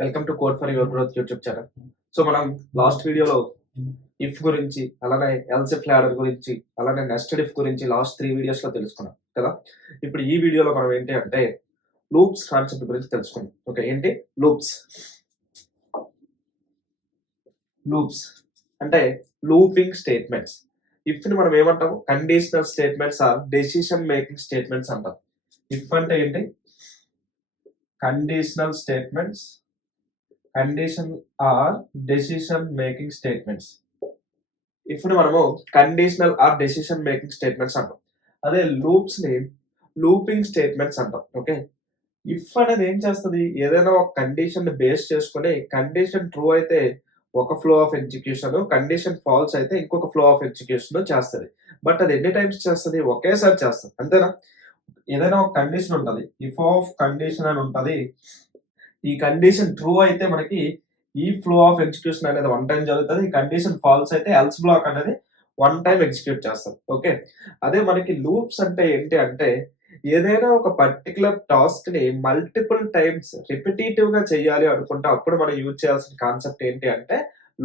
Welcome to code for your growth YouTube channel. So మనం last వీడియోలో if గురించి, అలానే ఎల్స్ ఇఫ్ లాడర్ గురించి, అలానే నెస్టెడ్ ఇఫ్ గురించి లాస్ట్ 3 వీడియోస్లో తెలుసుకున్నాం కదా. ఇప్పుడు ఈ వీడియోలో మనం ఏంటి అంటే లూప్స్ కాన్సెప్ట్ గురించి తెలుసుకుందాం. ఓకే, ఏంటి లూప్స్? లూప్స్ అంటే లూపింగ్ స్టేట్మెంట్స్. ఇఫ్ ని మనం ఏమంటాము? Conditional statements or decision making statements అంటాం. ఇఫ్ అంటే ఏంటి? Conditional statements, condition or decision making statements. ఇప్పుడు మనము conditional or decision making statements అంటాం. అదే లూప్స్ ని లూపింగ్ స్టేట్మెంట్స్ అంటాం. ఓకే, ఇఫ్ అనేది ఏం చేస్తుంది? ఏదైనా ఒక కండిషన్ ని బేస్ చేసుకుని కండిషన్ ట్రూ అయితే ఒక flow of execution, condition false అయితే ఇంకొక ఫ్లో ఆఫ్ ఎగ్జిక్యూషన్ చేస్తుంది. బట్ అది ఎన్ని టైమ్స్ చేస్తుంది? ఒకేసారి చేస్తుంది, అంతేనా? ఏదైనా ఒక కండిషన్ ఉంటుంది, ఇఫ్ ఆఫ్ కండిషన్ అని ఉంటుంది. ఈ కండిషన్ ట్రూ అయితే మనకి ఈ ఫ్లో ఆఫ్ ఎగ్జిక్యూషన్ అనేది 1 టైం జరుగుతుంది. ఈ కండిషన్ ఫాల్స్ అయితే ఎల్స్ బ్లాక్ అనేది 1 టైం ఎగ్జిక్యూట్ చేస్తాం. ఓకే, అదే మనకి లూప్స్ అంటే ఏంటి అంటే ఏదైనా ఒక పర్టికులర్ టాస్క్ ని మల్టిపుల్ టైమ్స్ రిపిటేటివ్ గా చేయాలి అనుకుంటే అప్పుడు మనం యూజ్ చేయాల్సిన కాన్సెప్ట్ ఏంటి అంటే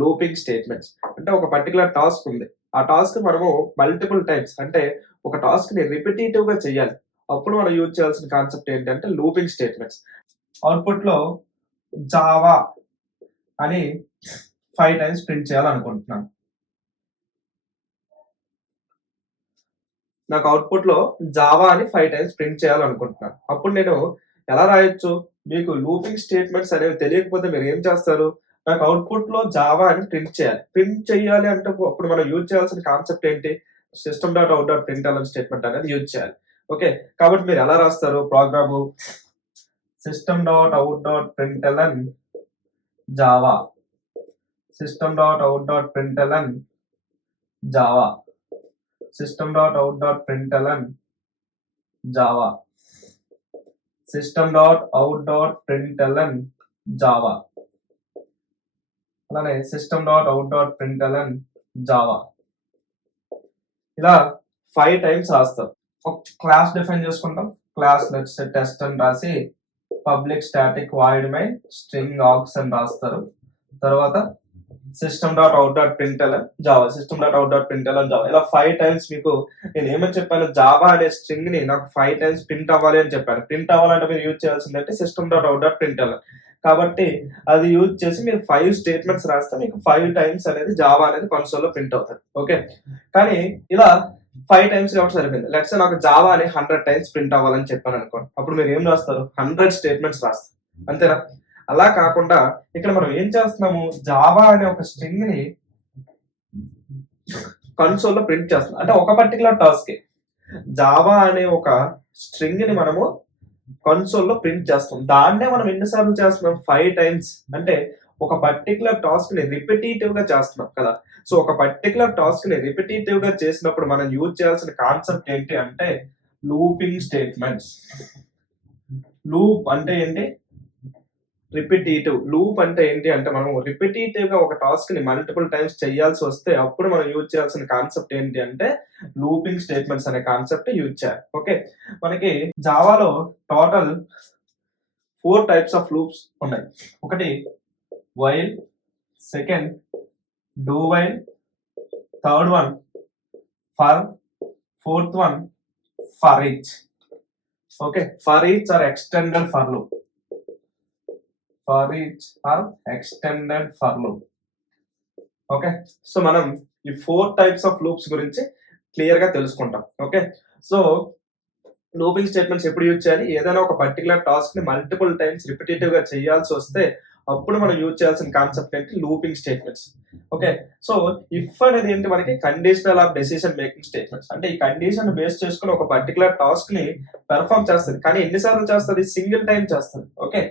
లూపింగ్ స్టేట్మెంట్స్. అంటే ఒక పర్టికులర్ టాస్క్ ఉంది, ఆ టాస్క్ మనము మల్టిపుల్ టైమ్స్ అంటే ఒక టాస్క్ ని రిపిటేటివ్ గా చేయాలి, అప్పుడు మనం యూజ్ చేయాల్సిన కాన్సెప్ట్ ఏంటంటే లూపింగ్ స్టేట్మెంట్స్. అవుట్పుట్ లో జావా అని 5 టైమ్స్ ప్రింట్ చేయాలనుకుంటున్నాను. నాకు అవుట్పుట్ లో జావా అని 5 టైమ్స్ ప్రింట్ చేయాలనుకుంటున్నాను. అప్పుడు నేను ఎలా రాయొచ్చు? మీకు లూపింగ్ స్టేట్మెంట్స్ అనేవి తెలియకపోతే మీరు ఏం చేస్తారు? నాకు అవుట్పుట్ లో జావా అని ప్రింట్ చేయాలి. ప్రింట్ చేయాలి అంటే అప్పుడు మనం యూజ్ చేయాల్సిన కాన్సెప్ట్ ఏంటి? System dot out dot print statement అనేది యూజ్ చేయాలి. ఓకే, కాబట్టి మీరు ఎలా రాస్తారు program? System dot out dot println Java, system dot out dot println Java, system dot out dot println Java, system dot out dot println Java, అలానే system dot out dot println Java. ఇలా 5 times రాస్తాం. ఒక class define చేసుకుంటాం. Class let's test అని రాసి public static void main string args అని రాస్తారు. తర్వాత system dot out dot println Java, system dot out dot println Java. ఇలా 5 టైమ్స్ మీకు నేను ఏమని చెప్పాను? జావా అనే స్ట్రింగ్ ని నాకు 5 టైమ్స్ ప్రింట్ అవ్వాలి అని చెప్పాను. ప్రింట్ అవ్వాలంటే మీరు యూజ్ చేయాల్సింది అంటే system dot out dot println. కాబట్టి అది యూజ్ చేసి మీరు 5 స్టేట్మెంట్స్ రాస్తే మీకు 5 టైమ్స్ అనేది జావా అనేది కన్సోల్ లో ప్రింట్ అవుతుంది. ఓకే, కానీ ఇలా 5 టైమ్స్ కాబట్టి సరిపోయింది. లెట్స్ నాకు జావా అని 100 టైమ్స్ ప్రింట్ అవ్వాలని చెప్పాను అనుకోండి. అప్పుడు మీరు ఏం రాస్తారు? 100 స్టేట్మెంట్స్ రాస్తారు, అంతేనా? అలా కాకుండా ఇక్కడ మనం ఏం చేస్తున్నాము? జావా అనే ఒక స్ట్రింగ్ ని కన్సోల్ లో ప్రింట్ చేస్తున్నాం. అంటే ఒక పర్టికులర్ టాస్క్ జావా అనే ఒక స్ట్రింగ్ ని మనము కన్సోల్ లో ప్రింట్ చేస్తాం. దాన్నే మనం ఎన్నిసార్లు చేస్తున్నాం? 5 టైమ్స్. అంటే ఒక పర్టికులర్ టాస్క్ ని రిపిటేటివ్ గా చేస్తున్నాం కదా. సో ఒక పర్టికులర్ టాస్క్ ని రిపిటేటివ్ గా చేసినప్పుడు మనం యూజ్ చేయాల్సిన కాన్సెప్ట్ ఏంటి అంటే లూపింగ్ స్టేట్మెంట్స్. లూప్ అంటే ఏంటి? రిపిటేటివ్. లూప్ అంటే ఏంటి అంటే మనం రిపిటేటివ్ గా ఒక టాస్క్ ని మల్టిపుల్ టైమ్స్ చేయాల్సి వస్తే అప్పుడు మనం యూజ్ చేయాల్సిన కాన్సెప్ట్ ఏంటి అంటే లూపింగ్ స్టేట్మెంట్స్ అనే కాన్సెప్ట్ యూజ్ చేయాలి. ఓకే, మనకి జావాలో టోటల్ 4 టైప్స్ ఆఫ్ లూప్స్ ఉన్నాయి. ఒకటి while, second do while, third one for, fourth one for each. Okay, for each or extended for loop. For each or extended for loop. Okay, so మనం ఈ 4 types of loops గురించి clear గా తెలుసుకుంటాం. Okay, so looping statements ఎప్పుడు use చేయాలి? ఏదైనా ఒక particular task ని మల్టిపుల్ టైమ్స్ రిపిటేటివ్ గా చేయాల్సి వస్తే అప్పుడు మనం యూజ్ చేయాల్సిన కాన్సెప్ట్ ఏంటి? Looping statements. Okay, so if అనేది ఏంటి? మనకి conditional of decision making statements. అంటే ఈ కండిషన్ బేస్ చేసుకుని ఒక పర్టికులర్ టాస్క్ ని పెర్ఫార్మ్ చేస్తుంది, కానీ ఎన్నిసార్లు చేస్తుంది? సింగిల్ టైం చేస్తుంది. ఓకే,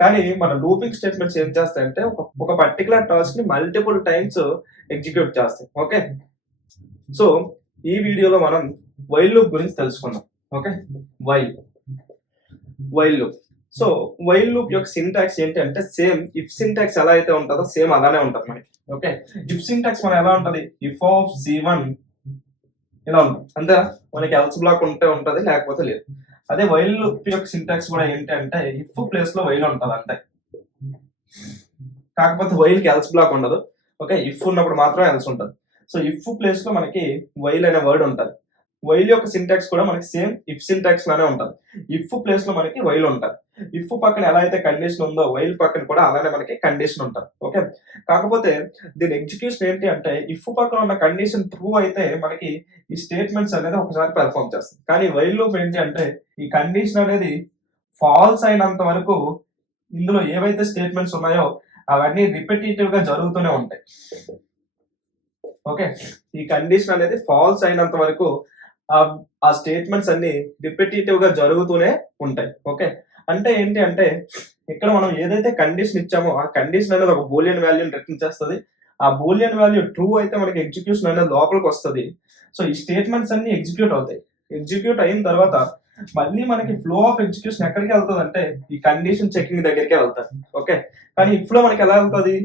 కానీ మన లూపింగ్ స్టేట్మెంట్స్ ఏం చేస్తాయంటే ఒక పర్టికులర్ టాస్క్ ని మల్టిపుల్ టైమ్స్ ఎగ్జిక్యూట్ చేస్తాయి. ఓకే, సో ఈ వీడియోలో మనం వైల్ లూప్ గురించి తెలుసుకుందాం. Okay, while loop. So while loop యొక్క సింటాక్స్ ఏంటి అంటే సేమ్ ఇఫ్ సింటాక్స్ ఎలా అయితే ఉంటుందో సేమ్ అలానే ఉంటుంది మనకి. ఓకే, ఇఫ్ సింటాక్స్ మన ఎలా ఉంటది? ఇఫ్ ఆఫ్ C1 ఇలా ఉంటుంది, అంతేనా? మనకి ఎల్స్ బ్లాక్ ఉంటే ఉంటది, లేకపోతే లేదు. అదే వైల్ లూప్ యొక్క సింటాక్స్ కూడా ఏంటి అంటే ఇఫ్ ప్లేస్ లో వైల్ ఉంటది అంతే. కాకపోతే వైల్కి ఎల్స్ బ్లాక్ ఉండదు. ఓకే, ఇఫ్ ఉన్నప్పుడు మాత్రం ఎల్స్ ఉంటుంది. సో ఇఫ్ ప్లేస్ లో మనకి వైల్ అనే వర్డ్ ఉంటుంది. వైల్ యొక్క సింటాక్స్ కూడా మనకి సేమ్ ఇఫ్ సింటాక్స్ లానే ఉంటుంది. ఇఫ్ ప్లేస్ లో మనకి వైల్ ఉంటుంది. ఇఫ్ పక్కన ఎలా అయితే కండిషన్ ఉందో వైల్ పక్కన కూడా అలానే మనకి కండిషన్ ఉంటుంది. ఓకే, కాకపోతే దీని ఎగ్జిక్యూషన్ ఏంటి అంటే ఇఫ్ పక్కన ఉన్న కండిషన్ ట్రూ అయితే మనకి ఈ స్టేట్మెంట్స్ అనేది ఒకసారి పెర్ఫామ్ చేస్తుంది. కానీ వైల్ లూప్ ఏంటి అంటే ఈ కండిషన్ అనేది ఫాల్స్ అయినంత వరకు ఇందులో ఏవైతే స్టేట్మెంట్స్ ఉన్నాయో అవన్నీ రిపిటేటివ్ గా జరుగుతూనే ఉంటాయి. ఓకే, ఈ కండిషన్ అనేది ఫాల్స్ అయినంత వరకు ఆ స్టేట్మెంట్స్ అన్ని రిపిటేటివ్ గా జరుగుతూనే ఉంటాయి. ఓకే, అంటే ఏంటి అంటే ఇక్కడ మనం ఏదైతే కండిషన్ ఇచ్చామో ఆ కండిషన్ అనేది ఒక బూలియన్ వాల్యూని రిటర్న్ చేస్తుంది. ఆ బూలియన్ వాల్యూ ట్రూ అయితే మనకి ఎగ్జిక్యూషన్ అనేది లోపలికి వస్తుంది. సో ఈ స్టేట్మెంట్స్ అన్ని ఎగ్జిక్యూట్ అవుతాయి. ఎగ్జిక్యూట్ అయిన తర్వాత మళ్ళీ మనకి ఫ్లో ఆఫ్ ఎగ్జిక్యూషన్ ఎక్కడికి వెళ్తుంది అంటే ఈ కండిషన్ చెకింగ్ దగ్గరికి వెళ్తాయి. ఓకే, కానీ ఇఫ్ లో మనకి ఎలా వెళ్తుంది?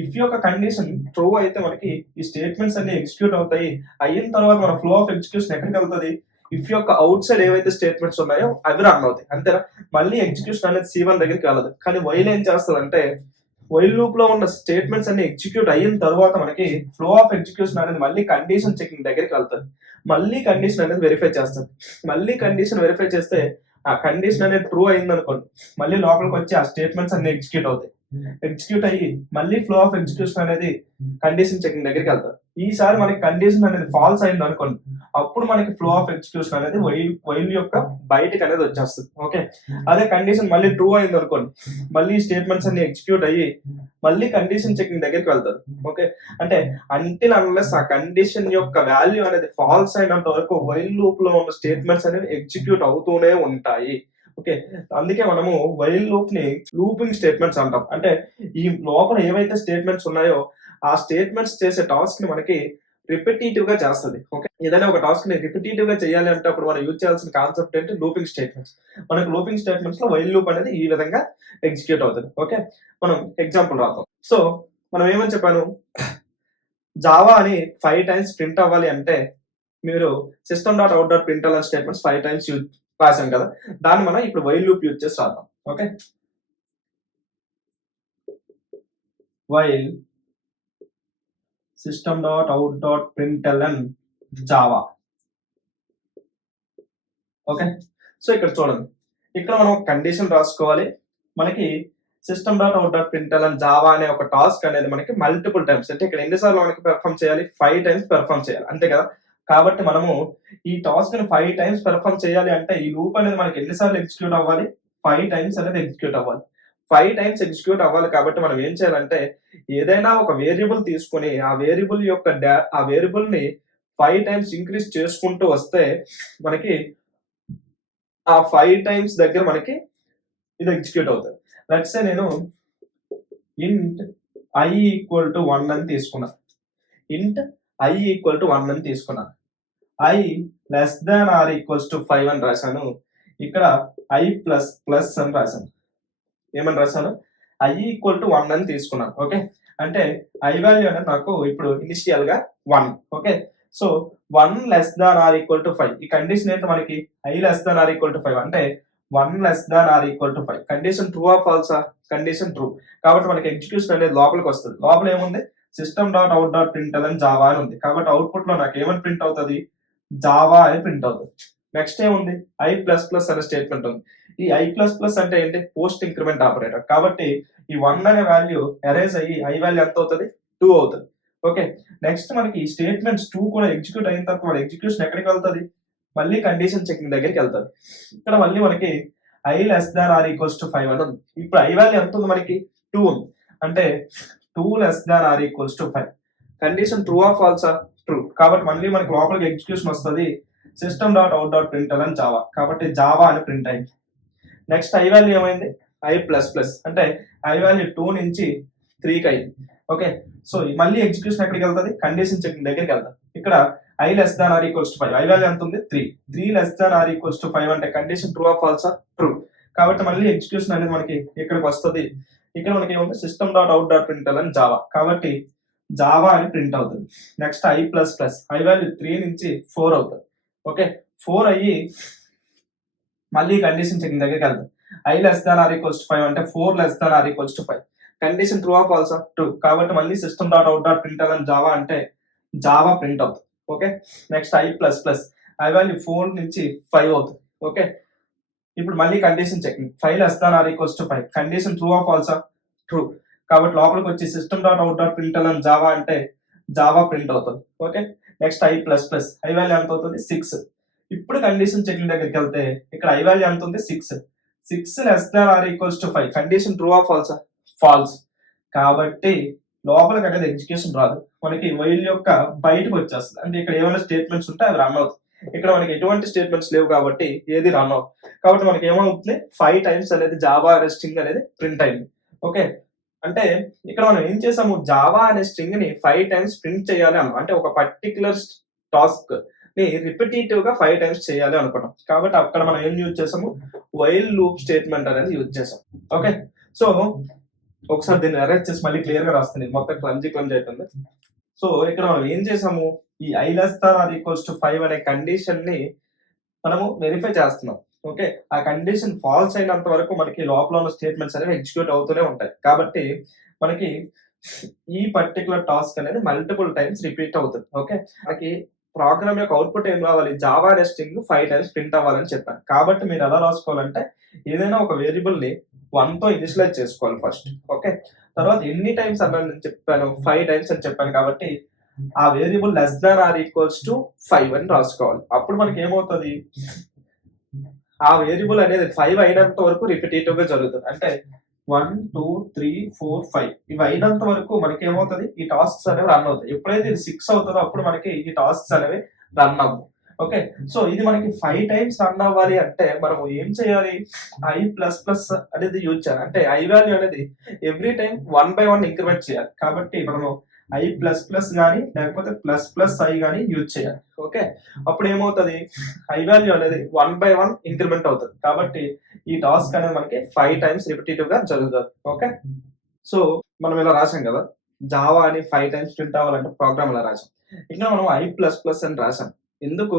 ఇఫ్ యొక్క కండిషన్ ట్రూ అయితే మనకి ఈ స్టేట్మెంట్స్ అన్ని ఎగ్జిక్యూట్ అవుతాయి. అయిన తర్వాత మన ఫ్లో ఆఫ్ ఎగ్జిక్యూషన్ ఎక్కడికి వెళ్తుంది? ఇఫ్ యొక్క అవుట్ సైడ్ ఏవైతే స్టేట్మెంట్స్ ఉన్నాయో అవి రన్ అవుతాయి. అంతేనా? మళ్ళీ ఎగ్జిక్యూషన్ అనేది C1 దగ్గరికి వెళ్ళదు. కానీ వైల్ ఏం చేస్తుంది అంటే వైల్ లూప్ లో ఉన్న స్టేట్మెంట్స్ అన్ని ఎగ్జిక్యూట్ అయిన తర్వాత మనకి ఫ్లో ఆఫ్ ఎగ్జిక్యూషన్ అనేది మళ్ళీ కండిషన్ చెకింగ్ దగ్గరికి వెళ్తుంది. మళ్ళీ కండిషన్ అనేది వెరిఫై చేస్తుంది. మళ్ళీ కండిషన్ వెరిఫై చేస్తే ఆ కండిషన్ అనేది ట్రూ అయింది అనుకోండి, మళ్ళీ లోపలికి వచ్చి ఆ స్టేట్మెంట్స్ అన్ని ఎగ్జిక్యూట్ అవుతాయి. ఎగ్జిక్యూట్ అయ్యి మళ్ళీ ఫ్లో ఆఫ్ ఎగ్జిక్యూషన్ అనేది కండిషన్ చెకింగ్ దగ్గరికి వెళ్తారు. ఈసారి మనకి కండిషన్ అనేది ఫాల్స్ అయింది అనుకోండి, అప్పుడు మనకి ఫ్లో ఆఫ్ ఎగ్జిక్యూషన్ అనేది వైల్ యొక్క బయటకి అనేది వచ్చేస్తుంది. ఓకే, అదే కండిషన్ మళ్ళీ ట్రూ అయింది అనుకోండి, మళ్ళీ స్టేట్మెంట్స్ అన్ని ఎగ్జిక్యూట్ అయ్యి మళ్ళీ కండిషన్ చెకింగ్ దగ్గరికి వెళ్తారు. ఓకే, అంటే అంటిల్ అన్లెస్ ఆ కండిషన్ యొక్క వాల్యూ అనేది ఫాల్స్ అయినంత వరకు వైల్ లూప్ లో ఉన్న స్టేట్మెంట్స్ అనేవి ఎగ్జిక్యూట్ అవుతూనే ఉంటాయి. ఓకే, అందుకే మనము వైల్ లూప్ ని లూపింగ్ స్టేట్మెంట్స్ అంటాం. అంటే ఈ లోపల ఏవైతే స్టేట్మెంట్స్ ఉన్నాయో ఆ స్టేట్మెంట్స్ చేసే టాస్క్ ని మనకి రిపిటేటివ్ గా చేస్తుంది. ఓకే, ఏదైనా ఒక టాస్క్ ని రిపిటేటివ్ గా చేయాలి అంటే అప్పుడు మనం యూజ్ చేయాల్సిన కాన్సెప్ట్ ఏంటి? Looping statements. మనకు లూపింగ్ స్టేట్మెంట్స్ లో వైల్ లూప్ అనేది ఈ విధంగా ఎగ్జిక్యూట్ అవుతుంది. ఓకే, మనం ఎగ్జాంపుల్ రాద్దాం. సో మనం ఏమని చెప్పాను? జావా అని 5 టైమ్స్ ప్రింట్ అవ్వాలి అంటే మీరు system.out.println స్టేట్మెంట్స్ 5 టైమ్స్ యూజ్ రాసాం కదా, దాన్ని మనం ఇప్పుడు వైల్ లూప్ యూజ్ చేసి రాద్దాం. Okay, while system.out.println Java. Okay, so ఇక్కడ చూడండి, ఇక్కడ మనం కండిషన్ రాసుకోవాలి. మనకి system.out.println జావా అనే ఒక టాస్క్ అనేది మనకి మల్టిపుల్ టైమ్స్, అంటే ఇక్కడ ఎన్నిసార్లు మనకి పెర్ఫామ్ చేయాలి? 5 టైమ్స్ పెర్ఫామ్ చేయాలి, అంతే కదా. కాబట్టి మనము ఈ టాస్క్ ని 5 టైమ్స్ పెర్ఫామ్ చేయాలి అంటే ఈ లూప్ అనేది మనకి ఎన్నిసార్లు ఎగ్జిక్యూట్ అవ్వాలి? 5 టైమ్స్ అనేది ఎగ్జిక్యూట్ అవ్వాలి. 5 టైమ్స్ ఎగ్జిక్యూట్ అవ్వాలి కాబట్టి మనం ఏం చేయాలంటే ఏదైనా ఒక వేరియబుల్ తీసుకొని ఆ వేరియబుల్ యొక్క ఆ వేరియబుల్ ని 5 టైమ్స్ ఇంక్రీజ్ చేసుకుంటూ వస్తే మనకి ఆ 5 టైమ్స్ దగ్గర మనకి ఇది ఎగ్జిక్యూట్ అవుతుంది. లెట్స్ సే నేను int I ఈక్వల్ టు 1 అని తీసుకున్నా. int I ఈక్వల్ టు 1 అని తీసుకున్నా. I less than or equals to 5 అని రాశాను. ఇక్కడ I ప్లస్ ప్లస్ అని రాశాను. ఏమని రాశాను? I ఈక్వల్ టు 1 అని తీసుకున్నాను. ఓకే, అంటే I వాల్యూ అనేది నాకు ఇప్పుడు ఇనిషియల్ గా 1. Okay, so 1 less than or equal to 5. ఈ కండిషన్ ఏంటి మనకి? I less than or equal to 5 అంటే 1 less than or equal to 5. Condition true ఆ ఫాల్సా? Condition true. కాబట్టి మనకి ఎగ్జిక్యూషన్ అనేది లోపలికి వస్తుంది. లోపల ఏముంది? system.out.println జావా అని ఉంది. కాబట్టి అవుట్పుట్ లో నాకు ఏమని ప్రింట్ అవుతుంది? జావా అని ప్రింట్ అవుతుంది. నెక్స్ట్ ఏముంది? I ప్లస్ ప్లస్ అనే స్టేట్మెంట్ ఉంది. ఈ I ప్లస్ ప్లస్ అంటే ఏంటి? Post increment operator. కాబట్టి ఈ 1 అనే వాల్యూ ఎరేజ్ అయ్యి I వాల్యూ ఎంత అవుతుంది? 2 అవుతుంది. ఓకే, నెక్స్ట్ మనకి ఈ స్టేట్మెంట్స్ 2 కూడా ఎగ్జిక్యూట్ అయిన తర్వాత మన ఎగ్జిక్యూషన్ ఎక్కడికి వెళ్తుంది? మళ్ళీ కండిషన్ చెకింగ్ దగ్గరికి వెళ్తుంది. ఇక్కడ మళ్ళీ మనకి I less than or equals to 5 అని ఉంది. ఇప్పుడు I వాల్యూ ఎంత ఉంది మనకి? 2 ఉంది. అంటే 2 less than or equals to 5. Condition true ఆ ఫాల్సా? ట్రూ. కాబట్టి మళ్ళీ మనకి లోపలికి ఎగ్జిక్యూషన్ వస్తుంది system.out.println జావా. కాబట్టి జావా అని ప్రింట్ అయింది. నెక్స్ట్ I వాల్యూ ఏమైంది? I ప్లస్ ప్లస్ అంటే I వాల్యూ 2 నుంచి 3కి అయింది. ఓకే, సో మళ్ళీ ఎగ్జిక్యూషన్ ఎక్కడికి వెళ్తుంది? కండిషన్ చెకింగ్ దగ్గరికి వెళ్తాం. ఇక్కడ I less than or equals to 5. I value ఎంత ఉంది? 3. 3 less than or equals to 5 అంటే కండిషన్ ట్రూ ఆ ఫాల్సా? ట్రూ. కాబట్టి మళ్ళీ ఎగ్జిక్యూషన్ అనేది మనకి ఇక్కడికి వస్తుంది. ఇక్కడ మనకి ఏముంది? system.out.println Java. కాబట్టి జావా అని ప్రింట్ అవుతుంది. Next I plus plus I value 3 నుంచి 4 అవుతుంది. ఓకే, 4 అయ్యి మళ్ళీ కండిషన్ చెకింగ్ దగ్గరికి వెళ్తాం. I less than or equals to 5 అంటే 4 less than or equals to 5. Condition true or ఫాల్సా? ట్రూ. కాబట్టి మళ్ళీ system dot out dot print Java అంటే జావా ప్రింట్ అవుతుంది. Okay, next I plus plus I value 4 నుంచి 5 అవుతుంది. ఓకే, ఇప్పుడు మళ్ళీ condition checking 5 less than or equals to 5. Condition true or ఫాల్సా? ట్రూ. కాబట్టి లోపలికి వచ్చి system dot out dot print Java అంటే జావా ప్రింట్ అవుతుంది. Okay, next I plus plus I value ఎంత అవుతుంది? 6. ఇప్పుడు కండిషన్ చెకింగ్ దగ్గరికి వెళ్తే ఇక్కడ ఐ వాల్యూ ఎంత ఉంది? 6. 6 less than or equals to 5. Condition true or ఫాల్సా? ఫాల్స్. కాబట్టి లోపలికి అనేది ఎగ్జిక్యూషన్ రాదు, మనకి వైల్ యొక్క బయటకు వచ్చేస్తుంది. అంటే ఇక్కడ ఏమైనా స్టేట్మెంట్స్ ఉంటే అవి రన్ అవుతాయి. ఇక్కడ మనకి ఎటువంటి స్టేట్మెంట్స్ లేవు కాబట్టి ఏది రన్ అవుతుంది. కాబట్టి మనకి ఏమవుతుంది? 5 టైమ్స్ అనేది జావా అనే స్ట్రింగ్ అనేది ప్రింట్ అయింది. ఓకే, అంటే ఇక్కడ మనం ఏం చేసాము? జావా అనే స్ట్రింగ్ ని 5 టైమ్స్ ప్రింట్ చేయాలి అన్నాం. అంటే ఒక పర్టికులర్ టాస్క్ ని రిపిటేటివ్ గా 5 టైమ్స్ చేయాలి అనుకున్నాం. కాబట్టి అక్కడ మనం ఏం యూజ్ చేసాము? వైల్ లూప్ స్టేట్మెంట్ అనేది యూజ్ చేసాం. ఓకే, సో ఒకసారి దీన్ని అరేంజ్ చేసి మళ్ళీ క్లియర్ గా రాస్తుంది. మొత్తం క్లంజీ అయిపోయింది. సో ఇక్కడ మనం ఏం చేసాము? ఈ I less than or equals to 5 అనే కండిషన్ ని మనము వెరిఫై చేస్తున్నాం. ఓకే, ఆ కండిషన్ ఫాల్స్ అయినంత వరకు మనకి లోపల ఉన్న స్టేట్మెంట్స్ అనేవి ఎగ్జిక్యూట్ అవుతూనే ఉంటాయి. కాబట్టి మనకి ఈ పర్టికులర్ టాస్క్ అనేది మల్టిపుల్ టైమ్స్ రిపీట్ అవుతుంది. ఓకే, మనకి ప్రోగ్రామ్ యొక్క అవుట్పుట్ ఏం రావాలి? జావా అనే స్ట్రింగ్ 5 టైమ్స్ ప్రింట్ అవ్వాలని చెప్పాను. కాబట్టి మీరు ఎలా రాసుకోవాలంటే ఏదైనా ఒక వేరియబుల్ ని 1 తో ఇనిషియలైజ్ చేసుకోవాలి ఫస్ట్. ఓకే, తర్వాత ఎన్ని టైమ్స్ అన్నాను చెప్పాను? 5 టైమ్స్ అని చెప్పాను. కాబట్టి ఆ variable less than or equals to 5 అని రాసుకోవాలి. అప్పుడు మనకి ఏమవుతుంది? ఆ వేరియబుల్ అనేది 5 అయినంత వరకు రిపిటేటివ్ గా జరుగుతుంది. అంటే 1 2 3 4 5 ఇవి అయినంత వరకు మనకి ఏమవుతుంది? ఈ టాస్క్స్ అనేవి రన్ అవుతాయి. ఎప్పుడైతే ఇది 6 అవుతుందో అప్పుడు మనకి ఈ టాస్క్స్ అనేవి రన్ అవ్వవు. ఓకే, సో ఇది మనకి 5 టైమ్స్ రన్ అవ్వాలి అంటే మనం ఏం చేయాలి? ఐ ప్లస్ ప్లస్ అనేది యూజ్ చేయాలి. అంటే ఐ వాల్యూ అనేది ఎవ్రీ టైం 1 by 1 ఇంక్రిమెంట్ చేయాలి. కాబట్టి మనము ఐ ప్లస్ ప్లస్ కానీ లేకపోతే ప్లస్ ప్లస్ ఐ కానీ యూజ్ చేయాలి. ఓకే, అప్పుడు ఏమవుతుంది? ఐ వాల్యూ అనేది 1 by 1 ఇంక్రిమెంట్ అవుతుంది. కాబట్టి ఈ టాస్క్ అనేది మనకి 5 టైమ్స్ రిపిటేటివ్ గా జరుగుతుంది. ఓకే, సో మనం ఇలా రాసాం కదా, జావా అని 5 టైమ్స్ ప్రింట్ అవ్వాలంటే ప్రోగ్రామ్ ఇలా రాసాం. ఇంకా మనం ఐ ప్లస్ ప్లస్ అని రాసాం. ఎందుకు?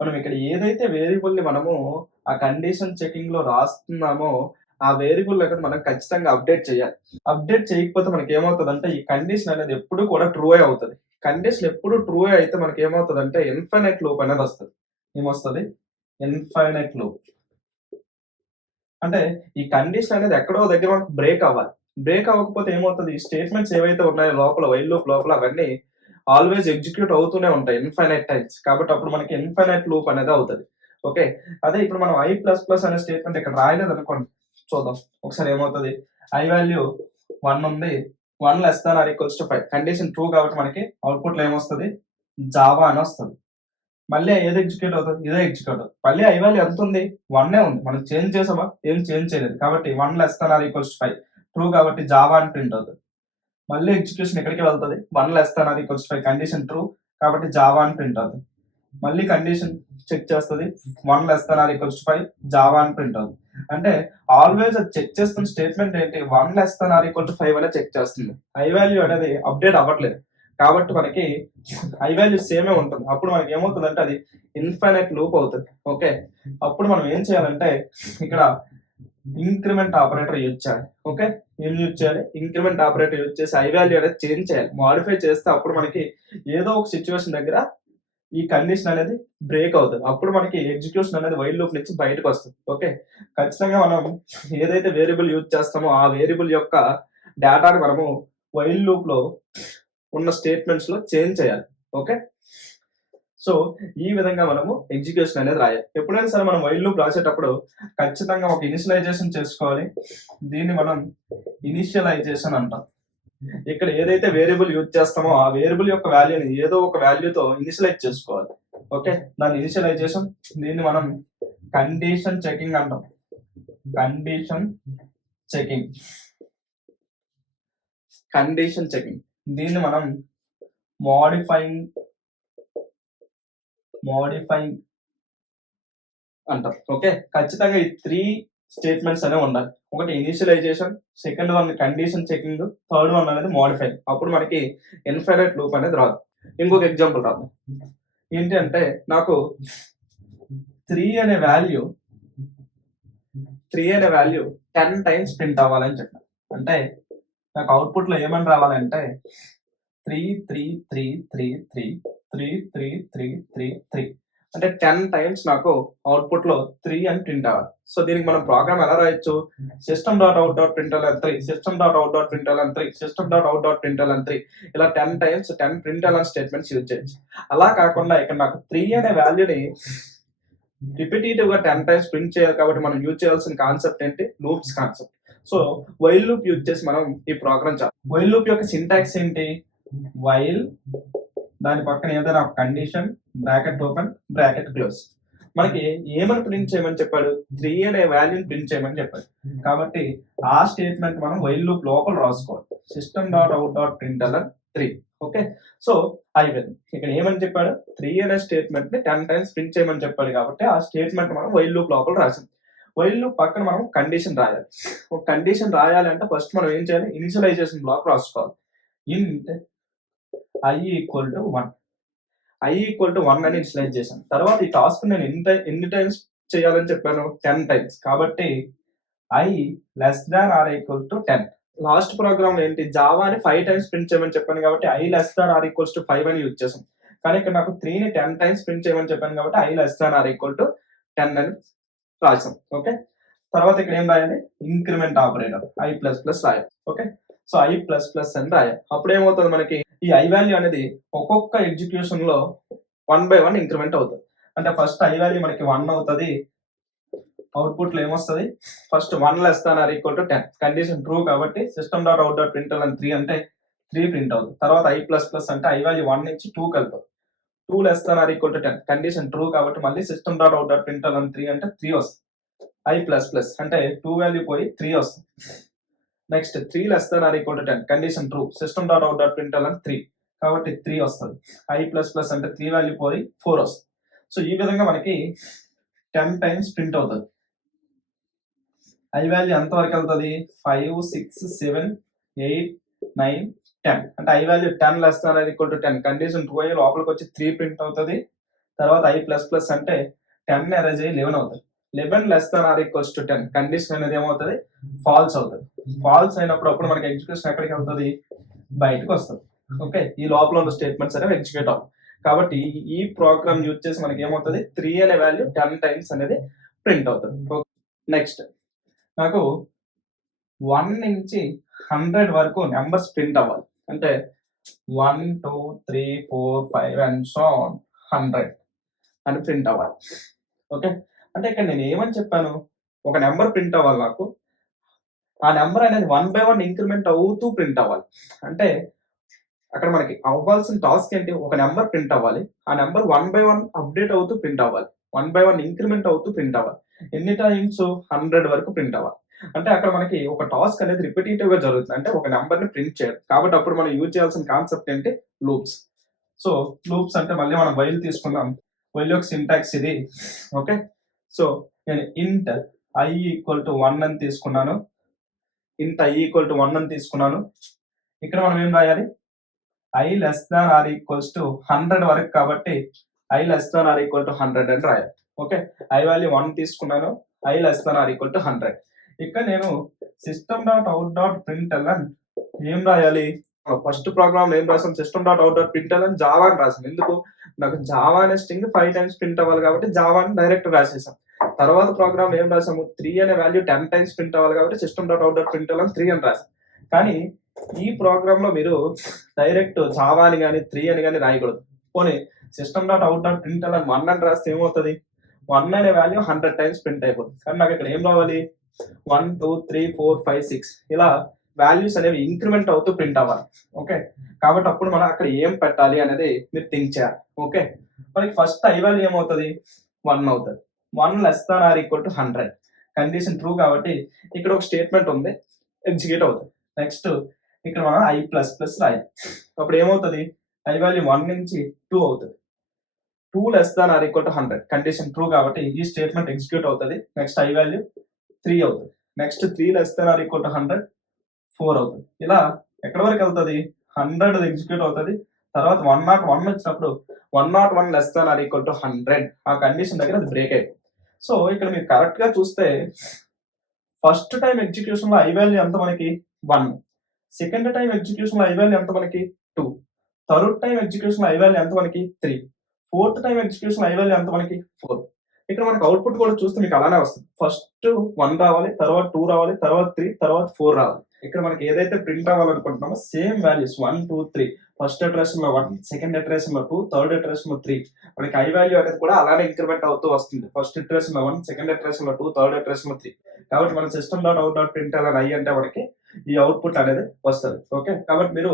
మనం ఇక్కడ ఏదైతే వేరియబుల్ ని మనము ఆ కండిషన్ చెకింగ్ లో రాస్తున్నామో ఆ వేరియబుల్ అనేది మనం ఖచ్చితంగా అప్డేట్ చేయాలి. అప్డేట్ చేయకపోతే మనకి ఏమవుతుంది అంటే ఈ కండిషన్ అనేది ఎప్పుడు కూడా ట్రూ అవుతుంది. కండిషన్ ఎప్పుడు ట్రూ అయితే మనకి ఏమవుతుంది అంటే ఇన్ఫైనైట్ లూప్ అనేది వస్తుంది. ఏమొస్తుంది? Infinite loop. అంటే ఈ కండిషన్ అనేది ఎక్కడో దగ్గర మనకు బ్రేక్ అవ్వాలి. బ్రేక్ అవ్వకపోతే ఏమవుతుంది? ఈ స్టేట్మెంట్స్ ఏవైతే ఉన్నాయో లోపల వైల్ లూప్ లోపల అవన్నీ ఆల్వేస్ ఎగ్జిక్యూట్ అవుతూనే ఉంటాయి ఇన్ఫైనైట్ టైమ్స్. కాబట్టి అప్పుడు మనకి ఇన్ఫైనైట్ లూప్ అనేది అవుతుంది. ఓకే, అదే ఇప్పుడు మనం ఐ ప్లస్ ప్లస్ అనే స్టేట్మెంట్ ఇక్కడ రాయలేదు అనుకోండి, చూద్దాం ఒకసారి ఏమవుతుంది. ఐ వాల్యూ 1 ఉంది, 1 less than or equals to 5. Condition true కాబట్టి మనకి అవుట్పుట్ లో ఏమొస్తుంది? జావా అని వస్తుంది. మళ్ళీ ఏది ఎగ్జిక్యూట్ అవుతుంది? ఇదే ఎగ్జిక్యూట్ అవుతుంది. మళ్ళీ ఐ వాల్యూ ఎంత ఉంది? 1 ఉంది. మనం చేంజ్ చేసామా? ఏం చేంజ్ చేయలేదు. కాబట్టి 1 less than or equals to 5 true కాబట్టి జావా అని ప్రింట్ అవుతుంది. మళ్ళీ ఎగ్జిక్యూషన్ ఎక్కడికి వెళ్తుంది? 1 less than or equals to 5 condition true కాబట్టి జావా అని ప్రింట్ అవుతుంది. మళ్ళీ కండిషన్ చెక్ చేస్తుంది, 1 less than or equals to 5 Java అని ప్రింట్ అవుతుంది. అంటే ఆల్వేస్ అది చెక్ చేస్తున్న స్టేట్మెంట్ ఏంటి? 1 less than or equal to 5 అనే చెక్ చేస్తుంది. ఐ వాల్యూ అనేది అప్డేట్ అవ్వట్లేదు కాబట్టి మనకి ఐ వాల్యూ సేమే ఉంటుంది. అప్పుడు మనకి ఏమవుతుంది అంటే అది ఇన్ఫైనైట్ లూప్ అవుతుంది. ఓకే, అప్పుడు మనం ఏం చేయాలంటే ఇక్కడ ఇంక్రిమెంట్ ఆపరేటర్ యూజ్ చేయాలి. ఓకే, ఏం యూజ్ చేయాలి? ఇంక్రిమెంట్ ఆపరేటర్ యూజ్ చేసి ఐ వాల్యూ అనేది చేంజ్ చేయాలి, మాడిఫై చేస్తే అప్పుడు మనకి ఏదో ఒక సిచ్యువేషన్ దగ్గర ఈ కండిషన్ అనేది బ్రేక్ అవుతుంది. అప్పుడు మనకి ఎగ్జిక్యూషన్ అనేది వైల్ లూప్ నుంచి బయటకు వస్తుంది. ఓకే, ఖచ్చితంగా మనం ఏదైతే వేరియబుల్ యూజ్ చేస్తామో ఆ వేరియబుల్ యొక్క డేటాని మనము వైల్ లూప్ లో ఉన్న స్టేట్మెంట్స్ లో చేంజ్ చేయాలి. ఓకే, సో ఈ విధంగా మనము ఎగ్జిక్యూషన్ అనేది రాయాలి. ఎప్పుడైనా సరే మనం వైల్ లూప్ రాసేటప్పుడు ఖచ్చితంగా ఒక ఇనిషియలైజేషన్ చేసుకోవాలి. దీన్ని మనం ఇనిషియలైజేషన్ అంటాం. ఇక్కడ ఏదైతే వేరియబుల్ యూజ్ చేస్తామో ఆ వేరియబుల్ యొక్క వాల్యూని ఏదో ఒక వాల్యూతో ఇనిషియలైజ్ చేసుకోవాలి. ఓకే, దాని ఇనిషియలైజేషన్, దీన్ని మనం కండిషన్ చెకింగ్ అంటాం. Condition checking, condition checking. దీన్ని మనం మోడిఫైయింగ్ అంటాం. ఓకే, ఖచ్చితంగా ఈ 3 స్టేట్మెంట్స్ అనేవి ఉండాలి. ఒకటి initialization, second one condition checking, third one అనేది మోడిఫై. అప్పుడు మనకి ఇన్ఫైనైట్ లూప్ అనేది రాదు. ఇంకొక ఎగ్జాంపుల్ రాదు. ఏంటి అంటే నాకు 3 అనే వాల్యూ 10 టైమ్స్ ప్రింట్ అవ్వాలని చెప్పాను. అంటే నాకు అవుట్పుట్ లో ఏమని రావాలంటే 3 3 3 3 3 3 3 3 3 3 అంటే 10 టైమ్స్ నాకు అవుట్పుట్ లో 3 అని ప్రింట్ అవ్వాలి. సో దీనికి మనం ప్రోగ్రామ్ ఎలా రాయొచ్చు? system.out.println 3 system.out.println 3 system.out.println 3 ఇలా 10 టైమ్స్ 10 println స్టేట్మెంట్స్ యూజ్ చేయొచ్చు. అలా కాకుండా ఇక్కడ నాకు 3 అనే వాల్యూని రిపిటేటివ్ గా 10 టైమ్స్ ప్రింట్ చేయాలి కాబట్టి మనం యూజ్ చేయాల్సిన కాన్సెప్ట్ ఏంటి? Loops concept. So while loop use చేసి మనం ఈ ప్రోగ్రామ్ చేయాలి. వైల్ లూప్ యొక్క సింటాక్స్ ఏంటి? వైల్ దాని పక్కన ఏదైనా ఒక condition bracket open bracket close. మనకి ఏమని ప్రింట్ చేయమని చెప్పాడు? 3 అనే వాల్యూని ప్రింట్ చేయమని చెప్పాడు. కాబట్టి ఆ స్టేట్మెంట్ మనం వైల్ లూప్ లోపల రాసుకోవాలి. system.out.println 3. ఓకే, సో అయిపోయింది. ఇక్కడ ఏమని చెప్పాడు? 3 అనే స్టేట్మెంట్ ని 10 టైమ్స్ ప్రింట్ చేయమని చెప్పాడు కాబట్టి ఆ స్టేట్మెంట్ మనం వైల్ లూప్ లోపల రాసాం. వైల్ లూప్ పక్కన మనం కండిషన్ రాయాలి. ఒక కండిషన్ రాయాలి అంటే ఫస్ట్ మనం ఏం చేయాలి? ఇనిషియలైజేషన్ బ్లాక్ రాసుకోవాలి. ఇంట్ i equal to 1 i equal to 1 అని ఇనిషియలైజ్ చేశాను. తర్వాత ఈ టాస్క్ నేను ఎన్ని టైమ్స్ చేయాలని చెప్పాను? 10 టైమ్స్. కాబట్టి i less than or equal to 10. Last program ఏంటి? జావా అని 5 టైమ్స్ ప్రింట్ చేయమని చెప్పాను కాబట్టి i less than or equals to 5 అని యూజ్ చేసాం. కానీ ఇక్కడ నాకు 3 ని 10 టైమ్స్ ప్రింట్ చేయమని చెప్పాను కాబట్టి i less than or equal to 10 అని రాసాం. ఓకే, తర్వాత ఇక్కడ ఏం రాయాలి? Increment operator i plus plus రాయాలి. Okay, so i plus plus అని రాయాలి. అప్పుడు ఏమవుతుంది? మనకి ఈ i వాల్యూ అనేది ఒక్కొక్క ఎగ్జిక్యూషన్ లో 1 by 1 ఇంక్రిమెంట్ అవుతుంది. అంటే ఫస్ట్ i వాల్యూ మనకి 1 అవుతుంది. అవుట్పుట్ లో ఏమొస్తుంది? First 1 less than or equal to 10 condition true కాబట్టి system.out.println 3 అంటే 3 ప్రింట్ అవుతుంది. తర్వాత i ప్లస్ ప్లస్ అంటే i వాల్యూ 1 నుంచి 2 కలుపుతుంది. 2 less than or equal to 10 condition true కాబట్టి మళ్ళీ system.out.println 3 అంటే 3 వస్తుంది. i ప్లస్ ప్లస్ అంటే 2 వాల్యూ పోయి 3 వస్తుంది. Next 3 less than or equal to 10 condition true system.out.println 3 కాబట్టి 3 వస్తుంది. i ప్లస్ ప్లస్ అంటే 3 వాల్యూ పోయి 4 వస్తుంది. సో ఈ విధంగా మనకి 10 టైమ్స్ ప్రింట్ అవుతుంది. i వాల్యూ ఎంత వరకు వెళ్తుంది? 5 6 7 8 9 10 అంటే i value 10 less than or equal to 10 condition true అయ్యి లోపలికి వచ్చి 3 ప్రింట్ అవుతుంది. తర్వాత i ప్లస్ ప్లస్ అంటే 10 ఎరేజ్ అయ్యి 11 అవుతుంది. 11 less than or equals to 10 condition అనేది ఏమవుతుంది? ఫాల్స్ అవుతుంది. ఫాల్స్ అయినప్పుడు అప్పుడు మనకి ఎగ్జిక్యూషన్ ఎక్కడికి వెళ్తుంది? బయటకు వస్తుంది. ఓకే, ఈ లోపల ఉన్న స్టేట్మెంట్స్ అనేవి ఎగ్జిక్యూట్ అవ్వాలి. కాబట్టి ఈ ప్రోగ్రామ్ యూజ్ చేసి మనకి ఏమవుతుంది? 3 అనే వాల్యూ 10 టైమ్స్ అనేది ప్రింట్ అవుతుంది. నెక్స్ట్ నాకు 1 నుంచి 100 వరకు నెంబర్స్ ప్రింట్ అవ్వాలి. అంటే 1 2 3 4 5 అండ్ సో ఆన్ 100 అని ప్రింట్ అవ్వాలి. ఓకే, అంటే ఇక్కడ నేను ఏమని చెప్పాను? ఒక నెంబర్ ప్రింట్ అవ్వాలి నాకు. ఆ నెంబర్ అనేది 1 by 1 ఇంక్రిమెంట్ అవుతూ ప్రింట్ అవ్వాలి. అంటే అక్కడ మనకి అవ్వాల్సిన టాస్క్ ఏంటి? ఒక నెంబర్ ప్రింట్ అవ్వాలి. ఆ నెంబర్ 1 by 1 అప్డేట్ అవుతూ ప్రింట్ అవ్వాలి. 1 by 1 ఇంక్రిమెంట్ అవుతూ ప్రింట్ అవ్వాలి. ఎన్ని టైమ్స్? 100 వరకు ప్రింట్ అవ్వాలి. అంటే అక్కడ మనకి ఒక టాస్క్ అనేది రిపిటేటివ్ గా జరుగుతుంది. అంటే ఒక నెంబర్ ని ప్రింట్ చేయాలి కాబట్టి అప్పుడు మనం యూజ్ చేయాల్సిన కాన్సెప్ట్ ఏంటి? లూప్స్. సో లూప్స్ అంటే మళ్ళీ మనం వైల్ తీసుకుందాం. వైల్ యొక్క సింటాక్స్ ఇది. ఓకే, సో నేను ఇంట్ i ఈక్వల్ టు 1 అని తీసుకున్నాను. ఇంట్ i ఈక్వల్ టు 1 అని తీసుకున్నాను. ఇక్కడ మనం ఏం రాయాలి? i less than or equals to 100 వరకు కాబట్టి i less than or equal to 100 అని రాయాలి. ఓకే, i వాల్యూ 1 తీసుకున్నాను. i less than or equal to 100. ఇక్కడ నేను system.out.println ఏం రాయాలి? ఫస్ట్ ప్రోగ్రామ్ ఏం రాసాం? system.out.println జావా అని రాసాం. ఎందుకు? నాకు జావా అనే స్ట్రింగ్ 5 టైమ్స్ ప్రింట్ అవ్వాలి కాబట్టి జావా అని డైరెక్ట్ రాసేసాం. తర్వాత ప్రోగ్రామ్ ఏం రాసాము? 3 అనే వాల్యూ 10 టైమ్స్ ప్రింట్ అవ్వాలి కాబట్టి system.out.println 3 అని రాసాం. కానీ ఈ ప్రోగ్రామ్ లో మీరు డైరెక్ట్ జావా అని కానీ 3 అని కానీ రాయకూడదు. పోనీ system.out.println 1 అని రాస్తే ఏమవుతుంది? 1 అనే వాల్యూ 100 టైమ్స్ ప్రింట్ అయిపోతుంది. కానీ నాకు ఇక్కడ ఏం రావాలి? 1 2 3 4 5 6 ఇలా వాల్యూస్ అనేవి ఇంక్రిమెంట్ అవుతూ ప్రింట్ అవ్వాలి. ఓకే, కాబట్టి అప్పుడు మనం అక్కడ ఏం పెట్టాలి అనేది మీరు థింక్ చేయాలి. ఓకే, మనకి ఫస్ట్ i వాల్యూ ఏమవుతుంది? 1 అవుతుంది. 1 less than or equal to 100 condition true కాబట్టి ఇక్కడ ఒక స్టేట్మెంట్ ఉంది, ఎగ్జిక్యూట్ అవుతుంది. నెక్స్ట్ ఇక్కడ మనం i ప్లస్ ప్లస్ రాయాలి. అప్పుడు ఏమవుతుంది? i వాల్యూ 1 నుంచి 2 అవుతుంది. 2 less than or equal to 100 condition true కాబట్టి ఈ స్టేట్మెంట్ ఎగ్జిక్యూట్ అవుతుంది. నెక్స్ట్ i వాల్యూ 3 అవుతుంది. Next 3 less than or equal to 100 4 అవుతుంది. ఇలా ఎక్కడి వరకు వెళ్తుంది? 100 ఎగ్జిక్యూట్ అవుతుంది. తర్వాత 101 వచ్చినప్పుడు 101 less than or equal to 100 ఆ కండిషన్ దగ్గర అది బ్రేక్ అయిపోతుంది. సో ఇక్కడ మీరు కరెక్ట్ గా చూస్తే ఫస్ట్ టైం ఎగ్జిక్యూషన్ లో i వాల్యూ ఎంత మనకి? 1. సెకండ్ టైం ఎగ్జిక్యూషన్ లో ఐ వాల్యూ ఎంత మనకి 2, third time execution I value ఎంత మనకి 3, fourth time execution I value ఎంత మనకి 4. ఇక్కడ మనకి అవుట్పుట్ కూడా చూస్తే మీకు అలానే వస్తుంది. ఫస్ట్ 1 రావాలి, తర్వాత 2 రావాలి, తర్వాత 3, తర్వాత 4 రావాలి. ఇక్కడ మనకి ఏదైతే ప్రింట్ అవ్వాలనుకుంటున్నామో సేమ్ వాల్యూస్ 1, 2, 3, ఫస్ట్ ఇటరేషన్ లో 1, సెకండ్ ఇటరేషన్ లో 2, థర్డ్ ఇటరేషన్ లో 3. మనకి ఐ వాల్యూ అనేది కూడా అలానే ఇంక్రిమెంట్ అవుతూ వస్తుంది. ఫస్ట్ ఇటరేషన్ లో 1, సెకండ్ ఇటరేషన్ లో 2, థర్డ్ ఇటరేషన్ లో 3. కాబట్టి మన system dot out dot print అలా ఐ అంటే మనకి ఈ అవుట్పుట్ అనేది వస్తుంది. ఓకే, కాబట్టి మీరు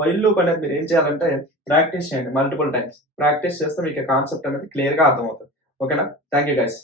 వైల్ లూప్ అనేది మీరు ఏం చేయాలంటే ప్రాక్టీస్ చేయండి మల్టిపుల్ టైమ్స్. ప్రాక్టీస్ చేస్తే మీకు కాన్సెప్ట్ అనేది క్లియర్ గా అర్థమవుతుంది. ఓకేనా? Thank you guys.